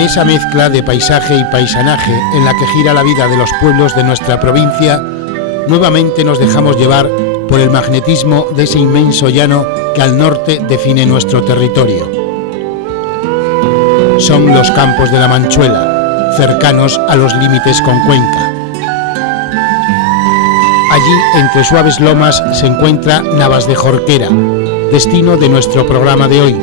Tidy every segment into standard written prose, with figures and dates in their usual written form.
En esa mezcla de paisaje y paisanaje en la que gira la vida de los pueblos de nuestra provincia, nuevamente nos dejamos llevar por el magnetismo de ese inmenso llano que al norte define nuestro territorio. Son los campos de la Manchuela, cercanos a los límites con Cuenca. Allí, entre suaves lomas, se encuentra Navas de Jorquera, destino de nuestro programa de hoy.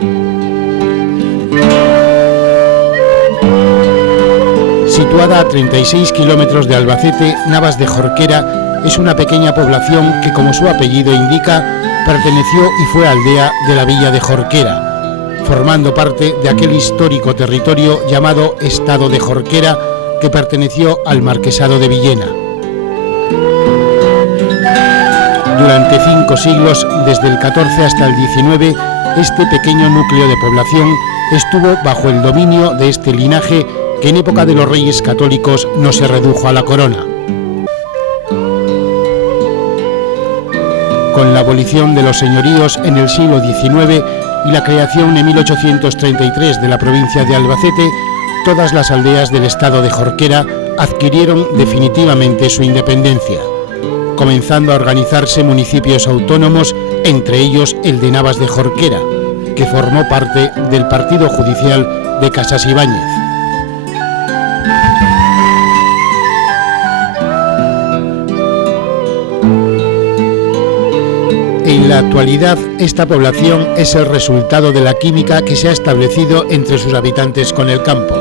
Situada a 36 kilómetros de Albacete, Navas de Jorquera es una pequeña población que, como su apellido indica, perteneció y fue aldea de la villa de Jorquera, formando parte de aquel histórico territorio llamado Estado de Jorquera, que perteneció al Marquesado de Villena. Durante 5 siglos, desde el 14 hasta el 19, este pequeño núcleo de población estuvo bajo el dominio de este linaje que en época de los Reyes Católicos no se redujo a la corona. Con la abolición de los señoríos en el siglo XIX y la creación en 1833 de la provincia de Albacete, todas las aldeas del estado de Jorquera adquirieron definitivamente su independencia, comenzando a organizarse municipios autónomos, entre ellos el de Navas de Jorquera, que formó parte del partido judicial de Casasibáñez. En la actualidad, esta población es el resultado de la química que se ha establecido entre sus habitantes con el campo.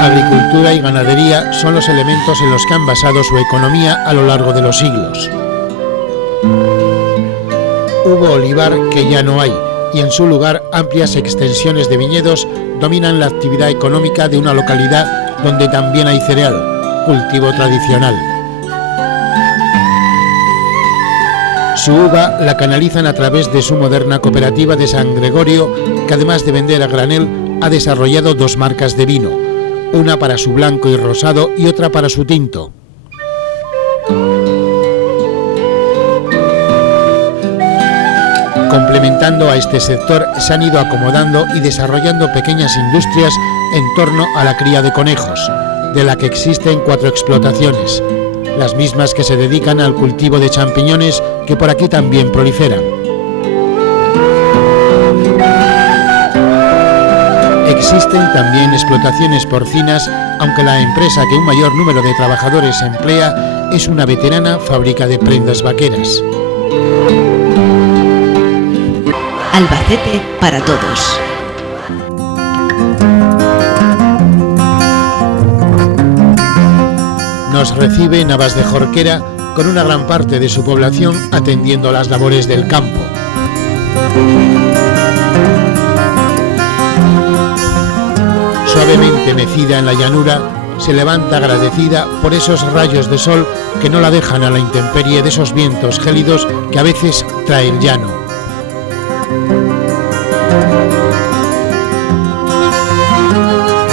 Agricultura y ganadería son los elementos en los que han basado su economía a lo largo de los siglos. Hubo olivar que ya no hay, y en su lugar amplias extensiones de viñedos dominan la actividad económica de una localidad donde también hay cereal, cultivo tradicional. Su uva la canalizan a través de su moderna cooperativa de San Gregorio, que además de vender a granel, ha desarrollado 2 marcas de vino, una para su blanco y rosado y otra para su tinto. Complementando a este sector, se han ido acomodando y desarrollando pequeñas industrias en torno a la cría de conejos, de la que existen 4 explotaciones, las mismas que se dedican al cultivo de champiñones, que por aquí también proliferan. Existen también explotaciones porcinas, aunque la empresa que un mayor número de trabajadores emplea es una veterana fábrica de prendas vaqueras. Albacete para todos. Nos recibe Navas de Jorquera con una gran parte de su población atendiendo las labores del campo. Suavemente mecida en la llanura, se levanta agradecida por esos rayos de sol que no la dejan a la intemperie de esos vientos gélidos que a veces trae el llano.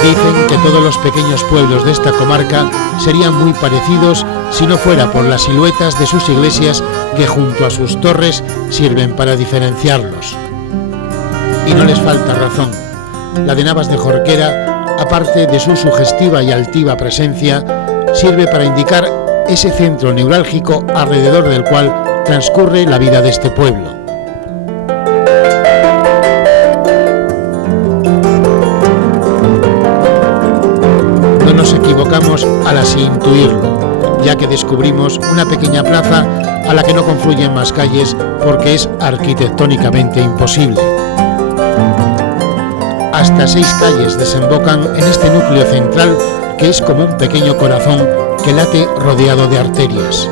Dicen que todos los pequeños pueblos de esta comarca serían muy parecidos si no fuera por las siluetas de sus iglesias que junto a sus torres sirven para diferenciarlos. Y no les falta razón. La de Navas de Jorquera, aparte de su sugestiva y altiva presencia, sirve para indicar ese centro neurálgico alrededor del cual transcurre la vida de este pueblo. No nos equivocamos al así intuirlo, ya que descubrimos una pequeña plaza a la que no confluyen más calles porque es arquitectónicamente imposible. Hasta 6 calles desembocan en este núcleo central que es como un pequeño corazón que late rodeado de arterias.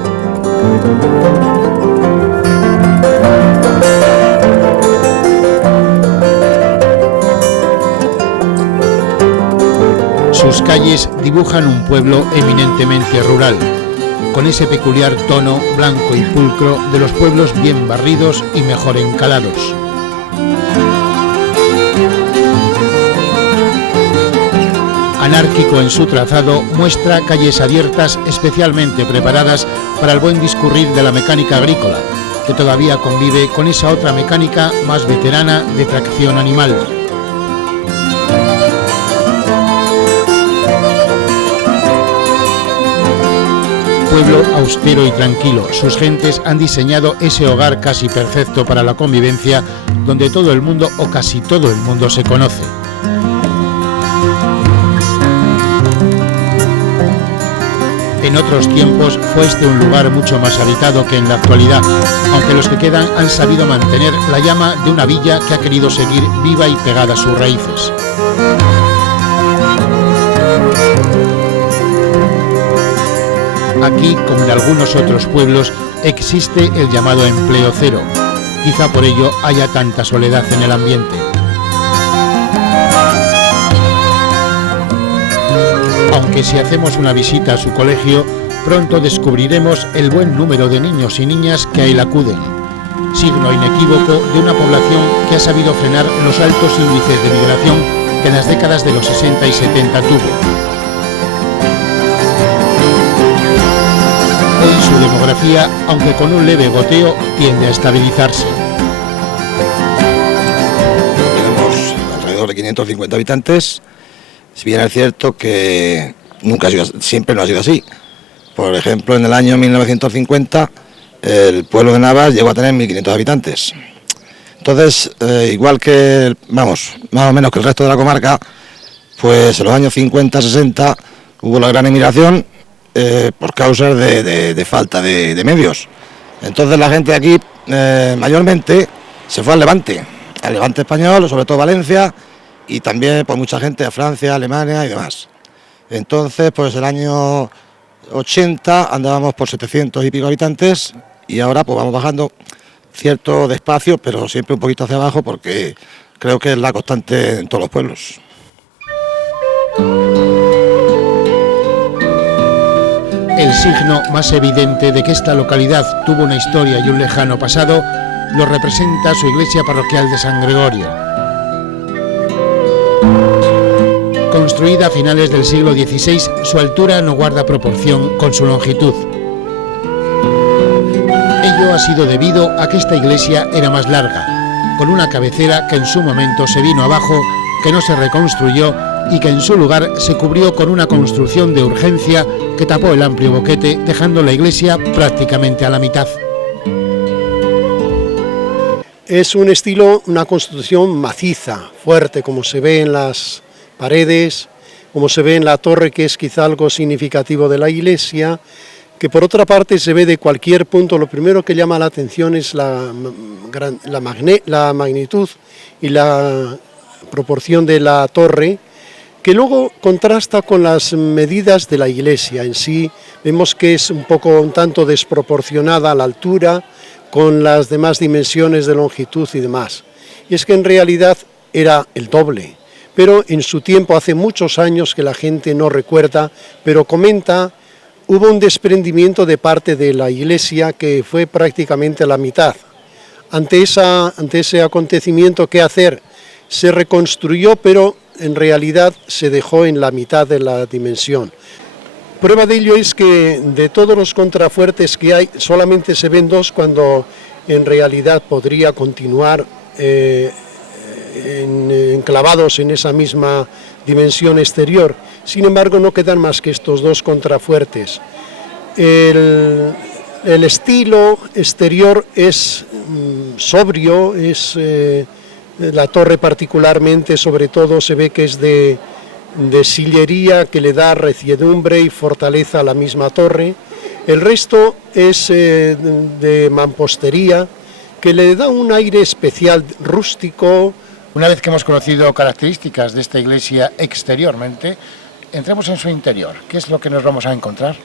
Sus calles dibujan un pueblo eminentemente rural, con ese peculiar tono blanco y pulcro de los pueblos bien barridos y mejor encalados. Anárquico en su trazado, muestra calles abiertas especialmente preparadas para el buen discurrir de la mecánica agrícola, que todavía convive con esa otra mecánica más veterana de tracción animal, pueblo austero y tranquilo. Sus gentes han diseñado ese hogar casi perfecto para la convivencia, donde todo el mundo o casi todo el mundo se conoce. En otros tiempos fue este un lugar mucho más habitado que en la actualidad, aunque los que quedan han sabido mantener la llama de una villa que ha querido seguir viva y pegada a sus raíces. Aquí, como en algunos otros pueblos, existe el llamado empleo cero. Quizá por ello haya tanta soledad en el ambiente. Aunque si hacemos una visita a su colegio, pronto descubriremos el buen número de niños y niñas que a él acuden, signo inequívoco de una población que ha sabido frenar los altos índices de migración que en las décadas de los 60 y 70 tuvo. Hoy su demografía, aunque con un leve goteo, tiende a estabilizarse. Tenemos alrededor de 550 habitantes. Si bien es cierto que siempre no ha sido así. Por ejemplo, en el año 1950 el pueblo de Navas llegó a tener 1.500 habitantes. Entonces, igual que, más o menos que el resto de la comarca, pues en los años 50-60 hubo la gran emigración por causas de falta de medios. Entonces la gente de aquí mayormente se fue al Levante español, sobre todo Valencia, y también pues mucha gente a Francia, Alemania y demás. Entonces, pues el año 80 andábamos por 700 y pico habitantes y ahora pues vamos bajando cierto despacio, pero siempre un poquito hacia abajo porque creo que es la constante en todos los pueblos. El signo más evidente de que esta localidad tuvo una historia y un lejano pasado lo representa su iglesia parroquial de San Gregorio. Construida a finales del siglo XVI, su altura no guarda proporción con su longitud. Ello ha sido debido a que esta iglesia era más larga, con una cabecera que en su momento se vino abajo, que no se reconstruyó y que en su lugar se cubrió con una construcción de urgencia que tapó el amplio boquete, dejando la iglesia prácticamente a la mitad. Es un estilo, una construcción maciza, fuerte, como se ve en las paredes, como se ve en la torre, que es quizá algo significativo de la iglesia, que por otra parte se ve de cualquier punto. Lo primero que llama la atención es la magnitud y la proporción de la torre, que luego contrasta con las medidas de la iglesia en sí. Vemos que es un tanto desproporcionada la altura con las demás dimensiones de longitud y demás. Y es que en realidad era el doble, pero en su tiempo, hace muchos años que la gente no recuerda, pero comenta, hubo un desprendimiento de parte de la iglesia que fue prácticamente la mitad. Ante ese acontecimiento, ¿qué hacer? Se reconstruyó, pero en realidad se dejó en la mitad de la dimensión. Prueba de ello es que de todos los contrafuertes que hay, solamente se ven dos, cuando en realidad podría continuar enclavados en esa misma dimensión exterior. Sin embargo, no quedan más que estos dos contrafuertes. El estilo exterior es sobrio, la torre particularmente, sobre todo, se ve que es de sillería, que le da reciedumbre y fortaleza a la misma torre. El resto es de mampostería, que le da un aire especial, rústico. Una vez que hemos conocido características de esta iglesia exteriormente, entremos en su interior. ¿Qué es lo que nos vamos a encontrar?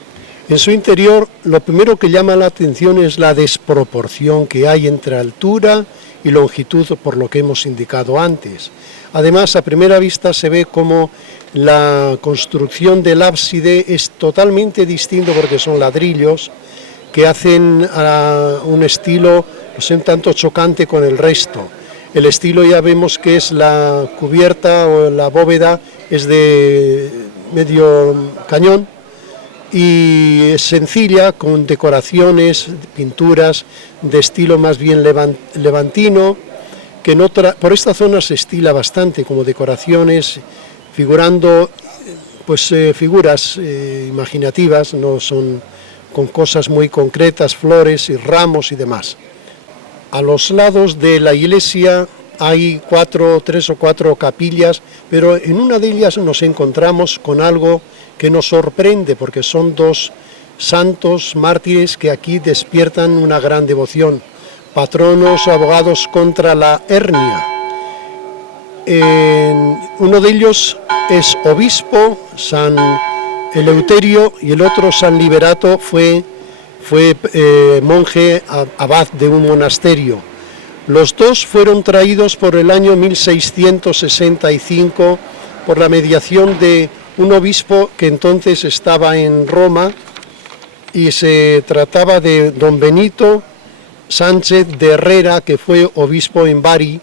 En su interior, lo primero que llama la atención es la desproporción que hay entre altura y longitud, por lo que hemos indicado antes. Además, a primera vista se ve como la construcción del ábside es totalmente distinto, porque son ladrillos que hacen un estilo un tanto chocante con el resto. El estilo, ya vemos que es la cubierta o la bóveda es de medio cañón y es sencilla, con decoraciones, pinturas de estilo más bien levantino, que por esta zona se estila bastante, como decoraciones, figurando pues figuras imaginativas, no son con cosas muy concretas, flores y ramos y demás. A los lados de la iglesia hay 3 o 4 capillas, pero en una de ellas nos encontramos con algo que nos sorprende, porque son 2 santos mártires que aquí despiertan una gran devoción, patronos o abogados contra la hernia. Uno de ellos es obispo, San Eleuterio, y el otro, San Liberato, fue monje abad de un monasterio. Los 2 fueron traídos por el año 1665 por la mediación de un obispo que entonces estaba en Roma, y se trataba de don Benito Sánchez de Herrera, que fue obispo en Bari,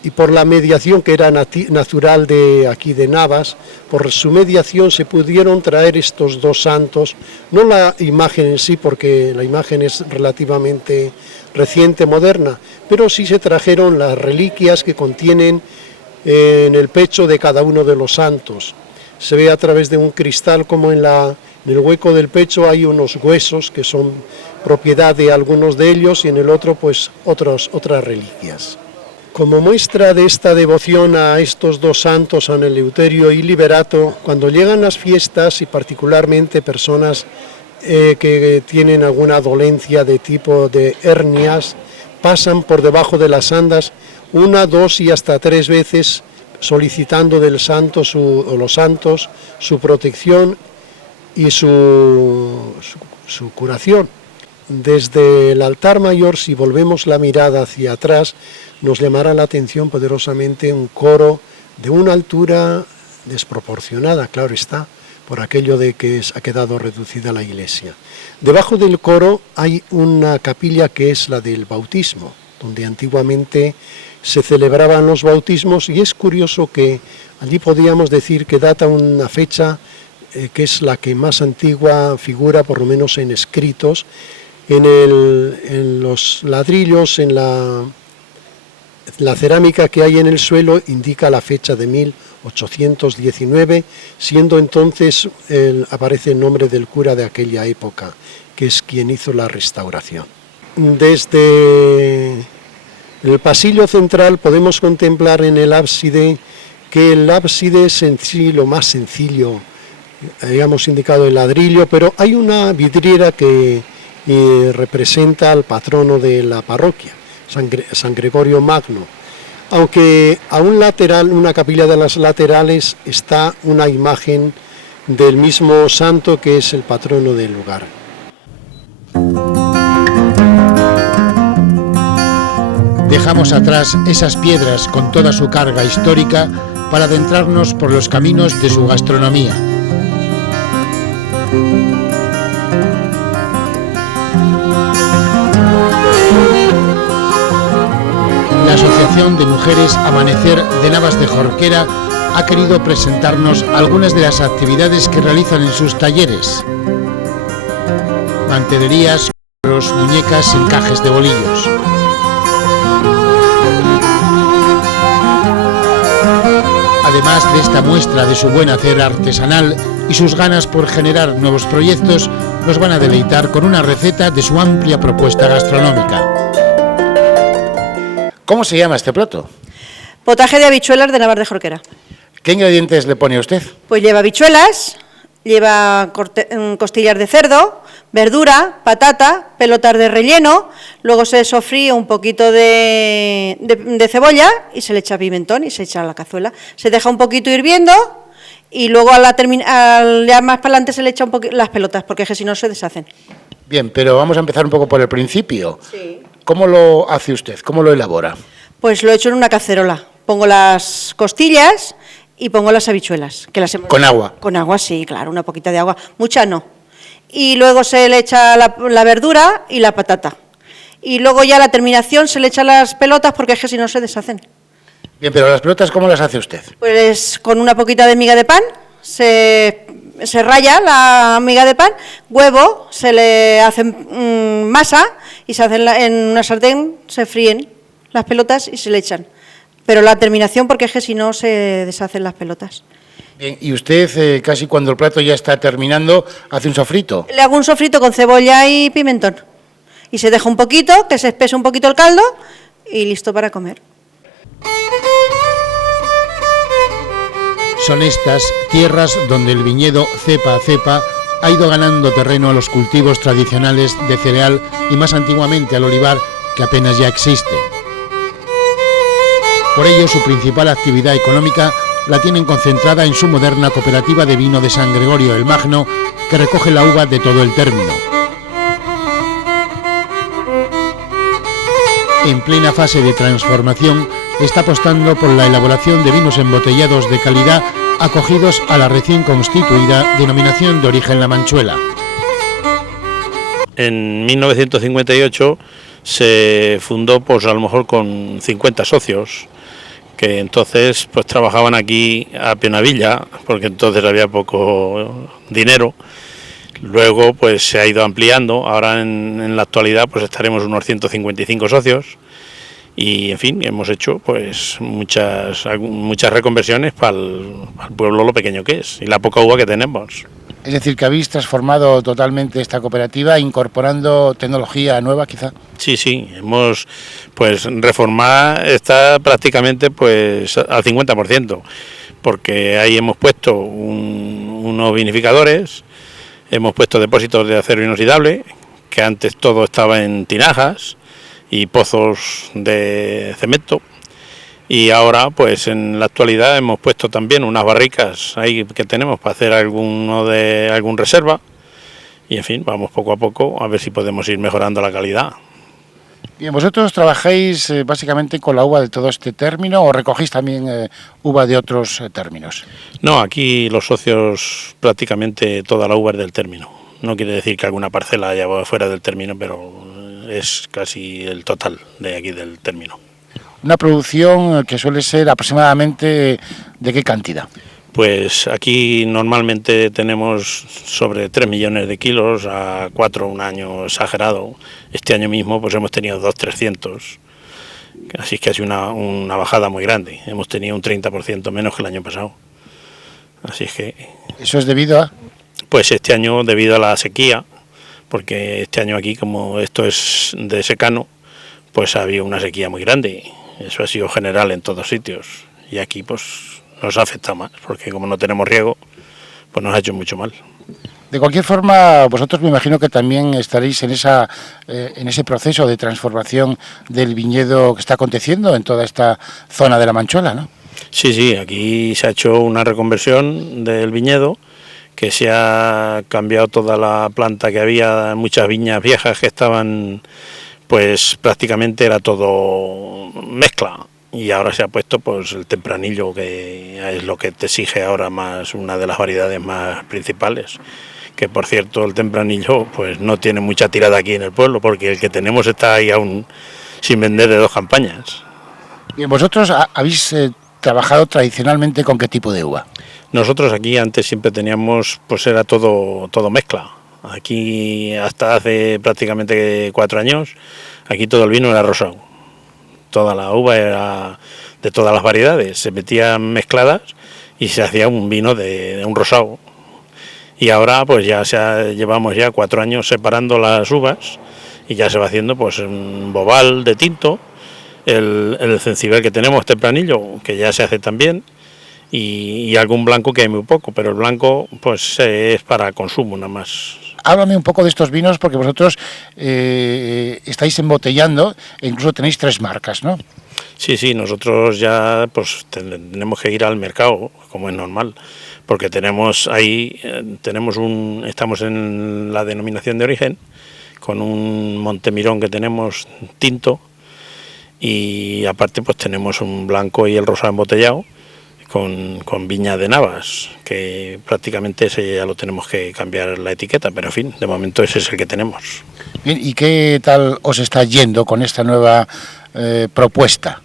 y por la mediación, que era natural de aquí de Navas, por su mediación se pudieron traer estos 2 santos, no la imagen en sí, porque la imagen es relativamente reciente, moderna, pero sí se trajeron las reliquias que contienen en el pecho de cada uno de los santos. Se ve a través de un cristal como en el hueco del pecho hay unos huesos que son propiedad de algunos de ellos, y en el otro pues otras reliquias. Como muestra de esta devoción a estos 2 santos, San Eleuterio y Liberato, cuando llegan las fiestas, y particularmente personas que tienen alguna dolencia de tipo de hernias, pasan por debajo de las andas 1, 2 y hasta 3 veces solicitando del santo o los santos su protección y su curación. Desde el altar mayor, si volvemos la mirada hacia atrás, nos llamará la atención poderosamente un coro de una altura desproporcionada, claro está, por aquello de que ha quedado reducida la iglesia. Debajo del coro hay una capilla que es la del bautismo, donde antiguamente se celebraban los bautismos, y es curioso que allí podríamos decir que data una fecha que es la que más antigua figura, por lo menos en escritos, en los ladrillos, en la cerámica que hay en el suelo indica la fecha de 1819, siendo entonces aparece el nombre del cura de aquella época, que es quien hizo la restauración. Desde el pasillo central podemos contemplar en el ábside que el ábside es en sí lo más sencillo, habíamos indicado el ladrillo, pero hay una vidriera que representa al patrono de la parroquia, San Gregorio Magno, aunque a un lateral, una capilla de las laterales, está una imagen del mismo santo que es el patrono del lugar. Dejamos atrás esas piedras con toda su carga histórica para adentrarnos por los caminos de su gastronomía. La Asociación de Mujeres Amanecer de Navas de Jorquera ha querido presentarnos algunas de las actividades que realizan en sus talleres. Mantelerías, muñecas, encajes de bolillos. Además de esta muestra de su buen hacer artesanal y sus ganas por generar nuevos proyectos, nos van a deleitar con una receta de su amplia propuesta gastronómica. ¿Cómo se llama este plato? Potaje de habichuelas de Navas de Jorquera. ¿Qué ingredientes le pone usted? Pues lleva habichuelas, lleva costillas de cerdo, verdura, patata, pelotas de relleno, luego se sofríe un poquito de cebolla y se le echa pimentón y se echa a la cazuela. Se deja un poquito hirviendo y luego ya más para adelante se le echa un poquito las pelotas, porque es que si no se deshacen. Bien, pero vamos a empezar un poco por el principio. Sí. ¿Cómo lo hace usted? ¿Cómo lo elabora? Pues lo he hecho en una cacerola. Pongo las costillas y pongo las habichuelas. ¿Con agua? Con agua, sí, claro, una poquita de agua. Mucha no. Y luego se le echa la verdura y la patata. Y luego ya a la terminación se le echa las pelotas, porque es que si no se deshacen. Bien, pero las pelotas, ¿cómo las hace usted? Pues con una poquita de miga de pan, se raya la miga de pan, huevo, se le hace masa y se hacen en una sartén, se fríen las pelotas y se le echan. Pero la terminación, porque es que si no se deshacen las pelotas. Bien, y usted casi cuando el plato ya está terminando hace un sofrito. Le hago un sofrito con cebolla y pimentón. Y se deja un poquito, que se espese un poquito el caldo y listo para comer. Son estas tierras donde el viñedo cepa a cepa ha ido ganando terreno a los cultivos tradicionales de cereal y más antiguamente al olivar, que apenas ya existe. Por ello, su principal actividad económica la tienen concentrada en su moderna cooperativa de vino de San Gregorio el Magno, que recoge la uva de todo el término. En plena fase de transformación, está apostando por la elaboración de vinos embotellados de calidad acogidos a la recién constituida Denominación de Origen La Manchuela. En 1958 se fundó pues a lo mejor con 50 socios, que entonces pues trabajaban aquí a Pionavilla, porque entonces había poco dinero. Luego pues se ha ido ampliando, ahora en la actualidad pues estaremos unos 155 socios y en fin, hemos hecho pues muchas reconversiones para el pueblo lo pequeño que es y la poca uva que tenemos. Es decir, que habéis transformado totalmente esta cooperativa incorporando tecnología nueva quizá. Sí, hemos pues reformada está prácticamente pues al 50%, porque ahí hemos puesto unos vinificadores, hemos puesto depósitos de acero inoxidable, que antes todo estaba en tinajas y pozos de cemento, y ahora pues en la actualidad hemos puesto también unas barricas ahí que tenemos para hacer algún reserva, y en fin, vamos poco a poco a ver si podemos ir mejorando la calidad. Bien, ¿vosotros trabajáis básicamente con la uva de todo este término o recogéis también uva de otros términos? No, aquí los socios prácticamente toda la uva es del término. No quiere decir que alguna parcela haya fuera del término, pero es casi el total de aquí del término. Una producción que suele ser aproximadamente ¿de qué cantidad? Pues aquí normalmente tenemos sobre 3 millones de kilos a 4 un año exagerado. Este año mismo pues hemos tenido 2.300, así que ha sido una bajada muy grande. Hemos tenido un 30% menos que el año pasado. Así es que... ¿Eso es debido a...? Pues este año debido a la sequía, porque este año aquí como esto es de secano, pues ha habido una sequía muy grande. Eso ha sido general en todos sitios y aquí pues nos afecta más, porque como no tenemos riego, pues nos ha hecho mucho mal. De cualquier forma, vosotros me imagino que también estaréis en ese proceso de transformación del viñedo que está aconteciendo en toda esta zona de La Manchuela, ¿no? Sí, aquí se ha hecho una reconversión del viñedo, que se ha cambiado toda la planta que había, muchas viñas viejas que estaban, pues prácticamente era todo mezcla. Y ahora se ha puesto pues el tempranillo, que es lo que te exige ahora más, una de las variedades más principales, que por cierto el tempranillo pues no tiene mucha tirada aquí en el pueblo, porque el que tenemos está ahí aún sin vender de 2 campañas. Bien, vosotros habéis trabajado tradicionalmente con qué tipo de uva. Nosotros aquí antes siempre teníamos, pues era todo mezcla. Aquí hasta hace prácticamente 4 años, aquí todo el vino era rosado. Toda la uva era de todas las variedades, se metían mezcladas y se hacía un vino de un rosado. Y ahora pues ya llevamos ya 4 años separando las uvas y ya se va haciendo pues un bobal de tinto, el cencibel que tenemos, tempranillo, que ya se hace también, y algún blanco que hay muy poco, pero el blanco pues es para consumo nada más. Háblame un poco de estos vinos, porque vosotros estáis embotellando e incluso tenéis 3 marcas, ¿no? Sí, nosotros ya pues tenemos que ir al mercado, como es normal, porque tenemos estamos en la denominación de origen, con un Montemirón que tenemos tinto, y aparte pues tenemos un blanco y el rosado embotellado, con Viña de Navas, que prácticamente ese ya lo tenemos que cambiar la etiqueta, pero en fin, de momento ese es el que tenemos. Bien, ¿y qué tal os está yendo con esta nueva propuesta?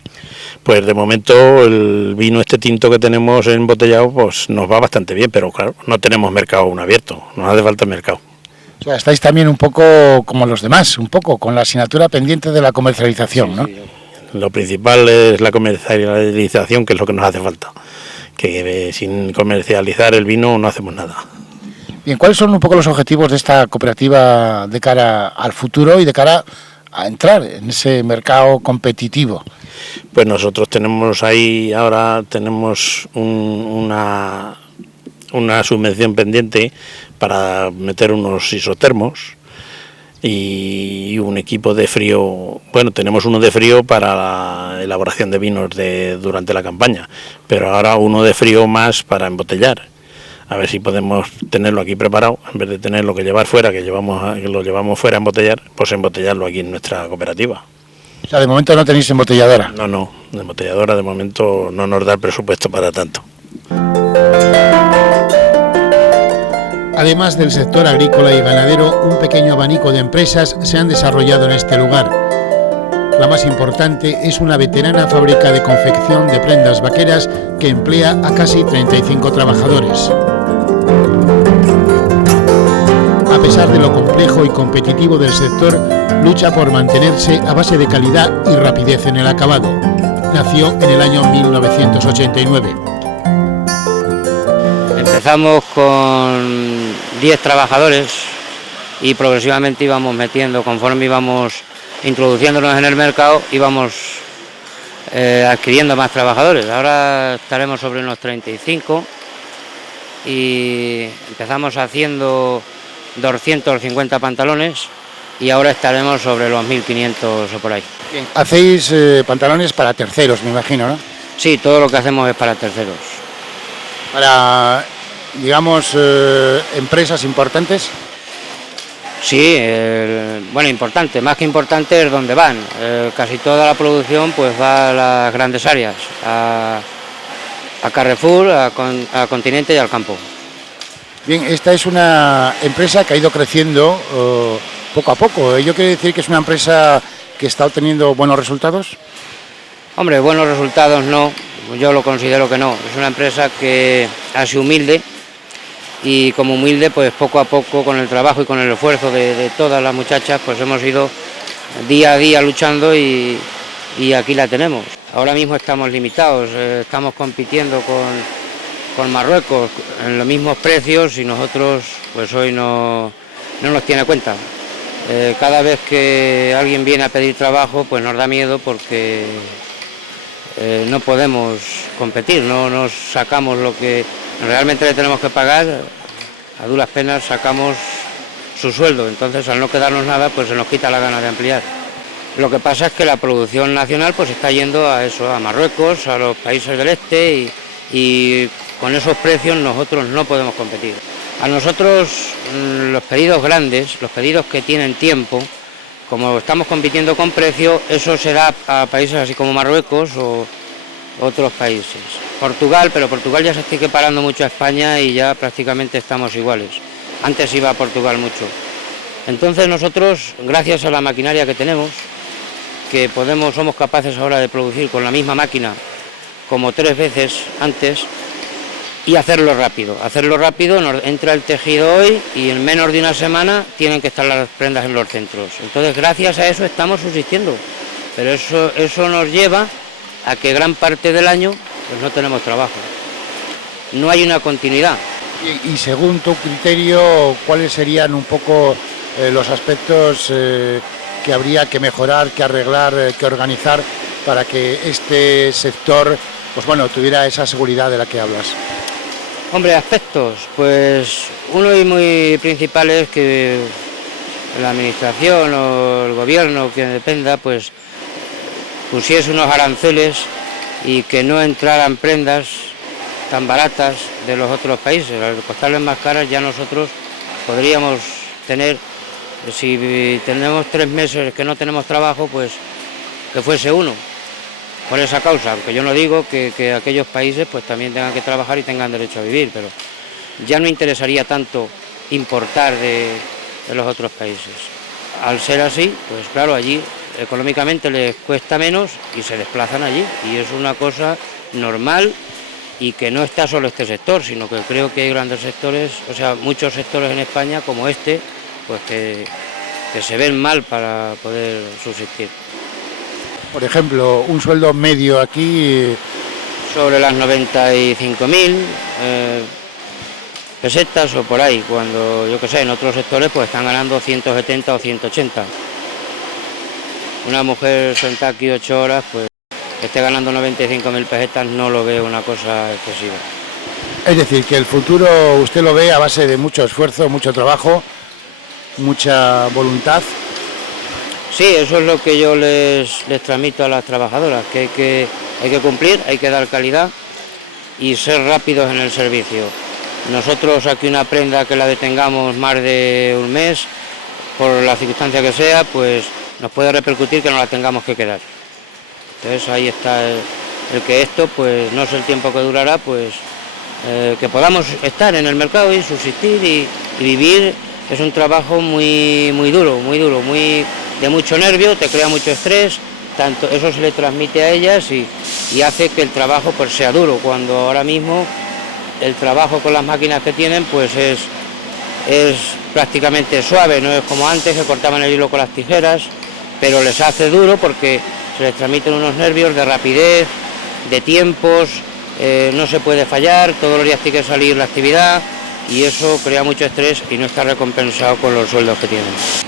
Pues de momento el vino este tinto que tenemos embotellado pues nos va bastante bien, pero claro, no tenemos mercado aún abierto, nos hace falta mercado. O sea, estáis también un poco como los demás, un poco con la asignatura pendiente de la comercialización, ¿no? Sí. Lo principal es la comercialización, que es lo que nos hace falta, que sin comercializar el vino no hacemos nada. Bien, ¿cuáles son un poco los objetivos de esta cooperativa de cara al futuro y de cara a entrar en ese mercado competitivo? Pues nosotros tenemos una subvención pendiente para meter unos isotermos y un equipo de frío. Bueno, tenemos uno de frío para la elaboración de vinos durante la campaña, pero ahora uno de frío más para embotellar. A ver si podemos tenerlo aquí preparado, en vez de tenerlo que llevar fuera, que lo llevamos fuera a embotellar, pues embotellarlo aquí en nuestra cooperativa. O sea, de momento no tenéis embotelladora. No, de embotelladora de momento no nos da el presupuesto para tanto. Además del sector agrícola y ganadero, un pequeño abanico de empresas se han desarrollado en este lugar. La más importante es una veterana fábrica de confección de prendas vaqueras que emplea a casi 35 trabajadores. A pesar de lo complejo y competitivo del sector, lucha por mantenerse a base de calidad y rapidez en el acabado. Nació en el año 1989. Empezamos con 10 trabajadores y progresivamente íbamos metiendo, conforme íbamos introduciéndonos en el mercado, íbamos adquiriendo más trabajadores. Ahora estaremos sobre unos 35 y empezamos haciendo 250 pantalones y ahora estaremos sobre los 1500 o por ahí. Bien. Hacéis pantalones para terceros, me imagino, ¿no? Sí, todo lo que hacemos es para terceros. Para, digamos, empresas importantes. Sí, bueno, importante, más que importante es dónde van. Casi toda la producción pues va a las grandes áreas, a Carrefour, a Continente y al campo. Bien, esta es una empresa que ha ido creciendo poco a poco. ¿Ello quiere decir que es una empresa que está obteniendo buenos resultados? Hombre, buenos resultados no, yo lo considero que no. Es una empresa que ha sido humilde y como humilde, pues poco a poco, con el trabajo y con el esfuerzo de todas las muchachas, pues hemos ido día a día luchando y aquí la tenemos. Ahora mismo estamos limitados, estamos compitiendo con Marruecos en los mismos precios y nosotros pues hoy no nos tiene cuenta. Cada vez que alguien viene a pedir trabajo pues nos da miedo porque no podemos competir, no nos sacamos lo que realmente le tenemos que pagar, a duras penas sacamos su sueldo, entonces al no quedarnos nada pues se nos quita la gana de ampliar. Lo que pasa es que la producción nacional pues está yendo a eso, a Marruecos, a los países del este y con esos precios nosotros no podemos competir. A nosotros los pedidos grandes, los pedidos que tienen tiempo, como estamos compitiendo con precio, eso será a países así como Marruecos o otros países. Portugal, pero Portugal ya se está equiparando mucho a España y ya prácticamente estamos iguales. Antes iba a Portugal mucho. Entonces nosotros, gracias a la maquinaria que tenemos, que somos capaces ahora de producir con la misma máquina como 3 veces antes y hacerlo rápido. Hacerlo rápido, nos entra el tejido hoy y en menos de una semana tienen que estar las prendas en los centros. Entonces gracias a eso estamos subsistiendo, pero eso nos lleva a que gran parte del año pues no tenemos trabajo. No hay una continuidad. Y según tu criterio, ¿cuáles serían un poco los aspectos que habría que mejorar, que arreglar, que organizar para que este sector pues bueno, tuviera esa seguridad de la que hablas? Hombre, aspectos, pues uno y muy principal es que la administración o el gobierno, quien dependa, pues pusiese unos aranceles y que no entraran prendas tan baratas de los otros países. Al costarles más caras ya nosotros podríamos tener, si tenemos 3 meses que no tenemos trabajo, pues que fuese uno. Por esa causa, aunque yo no digo que aquellos países pues también tengan que trabajar y tengan derecho a vivir, pero ya no interesaría tanto importar de los otros países. Al ser así, pues claro, allí económicamente les cuesta menos y se desplazan allí, y es una cosa normal y que no está solo este sector, sino que creo que hay grandes sectores, o sea, muchos sectores en España como este, pues que se ven mal para poder subsistir. Por ejemplo, un sueldo medio aquí sobre las 95.000 pesetas o por ahí, cuando yo que sé, en otros sectores pues están ganando 170 o 180. Una mujer sentada aquí 8 horas, pues que esté ganando 95.000 pesetas no lo veo una cosa excesiva. Es decir, que el futuro usted lo ve a base de mucho esfuerzo, mucho trabajo, mucha voluntad. Sí, eso es lo que yo les transmito a las trabajadoras, que hay que cumplir, hay que dar calidad y ser rápidos en el servicio. Nosotros aquí una prenda que la detengamos más de un mes, por la circunstancia que sea, pues nos puede repercutir que nos la tengamos que quedar. Entonces ahí está el que esto, pues no sé el tiempo que durará, pues que podamos estar en el mercado y subsistir y vivir. Es un trabajo muy duro, de mucho nervio, te crea mucho estrés, tanto eso se le transmite a ellas y hace que el trabajo pues sea duro, cuando ahora mismo el trabajo con las máquinas que tienen pues es prácticamente suave, no es como antes que cortaban el hilo con las tijeras, pero les hace duro porque se les transmiten unos nervios de rapidez, de tiempos, no se puede fallar, todos los días tiene que salir la actividad y eso crea mucho estrés y no está recompensado con los sueldos que tienen.